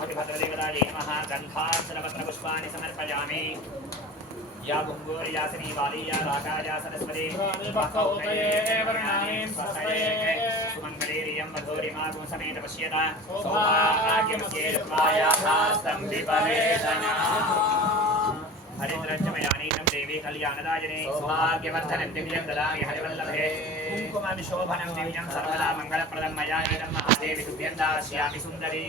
भद्रदेवतायै नमः गन्धाक्षरपत्रपुष्पाणि समर्पयामि। या भुङ्गोर्यासिनी वाली या राका या सरस्वती। सुमङ्गलेरियं मधुरिमा पश्यता। हरिद्रजमयानीनं देवी कल्याणदायिने। सौभाग्यवर्धनं दिव्यं ददामि हरिवल्लभे। कुङ्कुमविशोभनं दिव्यं सर्वदा मङ्गलप्रदं मया नीतं महादेवि तुभ्यं दास्यामि सुन्दरी।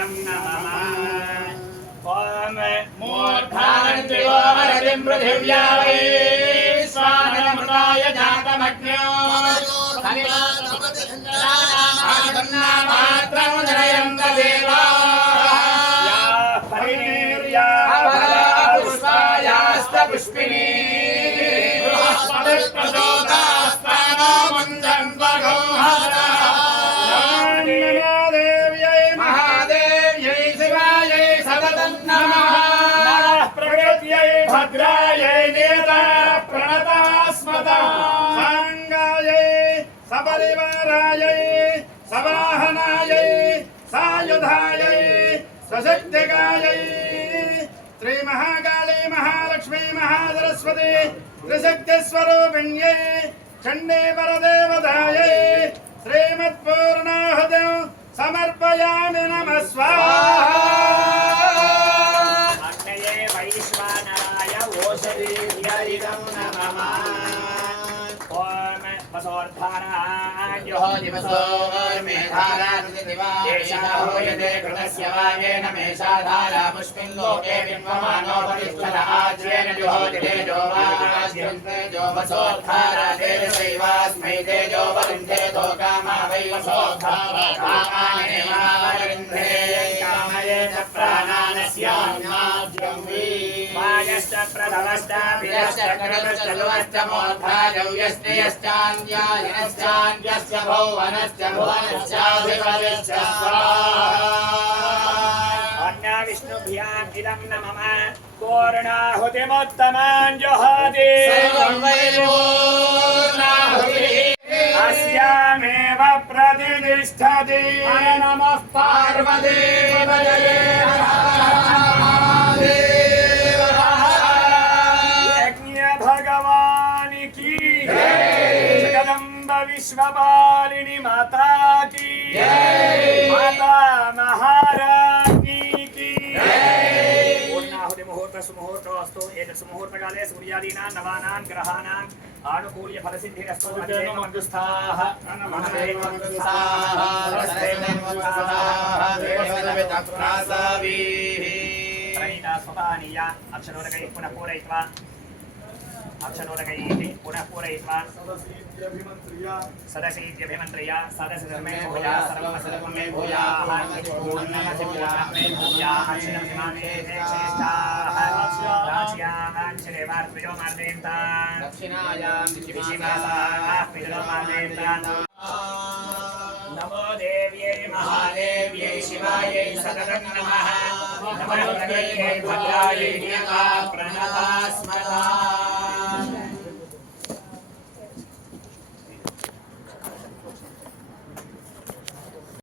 इदं नमः ॐ मूर्धानन्दिवोमरतिं पृथिव्या वै स्वानमृताय जातमग्न्यो मात्रं जनयन्त देवा या परिनिर्या पुष्पायास्त భద్రాయై నేత ప్రణతాస్మత సాంగాయై సపరివారాయై సవాహనాయై సాయుధాయై సశక్తిగాయై శ్రీ మహాకాళీ మహాలక్ష్మీ మహాసరస్వతి త్రిశక్తి స్వరూపిణ్యై చండీ పరదేవతాయై. శ్రీమత్పూర్ణాహృదయం సమర్పయామి నమ స్వాహ. ओषधीर्यरिदं नमः ॐ वसोर्धाराय हूयते कृतस्य वायेन मेषाधारा पुष्मिन् लोके बिम्बमानोपतिष्ठत आज्येन जुहोति तेजो वाज्यन्ते जो वसोद्धारा देवैवास्मै तेजो वरुन्धे तो कामा वै वसोद्धारा कामाने मावरुन्धे कामये च प्राणानस्यान्माद्यं वै वायश्च प्रथमश्च विरश्च कडश्च लुवश्च मूर्धाजौ यस्ते यश्चान्यायनश्चान्यस्य भुवनश्च भुवनश्चाधिपतिश्च स्वाहा अन्या विष्णुभ्याम् इदं न मम पूर्णाहुतिमुत्तमान् जुहोति सर्वं वै पूर्णाहुतिः अस्यामेव प्रतिष्ठति नमः पार्वतीपतये విశ్వబాలిని మాతాకి. మాతా మహారాణికి పూర్ణాహుతి ముహూర్త సుముహూర్తోస్తు ఏతస్ ముహూర్తకాలే సూర్యాదీనాన్ నవానాన్ గ్రహాణాన్ ఆనుకూల్య ఫలసిద్ధిరస్తు మందుస్థాః ప్రణీత पुनः पूरयित्वा अक्षरोदकैः पुनः पूरयित्वा सदसीत्यभिमन्त्र्या सदसि धर्मे भूया सर्वमसर्वं मे भूयाः पूर्णमसि पूर्णमे भूयाः क्षीरं हिमामे ते श्रेष्ठाः राज्यान् श्रेवार्त्रियो मार्देन्तान् विशिवासाः पितरो मार्देन्तान् नमो देव्यै महादेव्यै शिवायै सततं नमः नमः प्रगत्यै भद्रायै नियता प्रणता स्मरा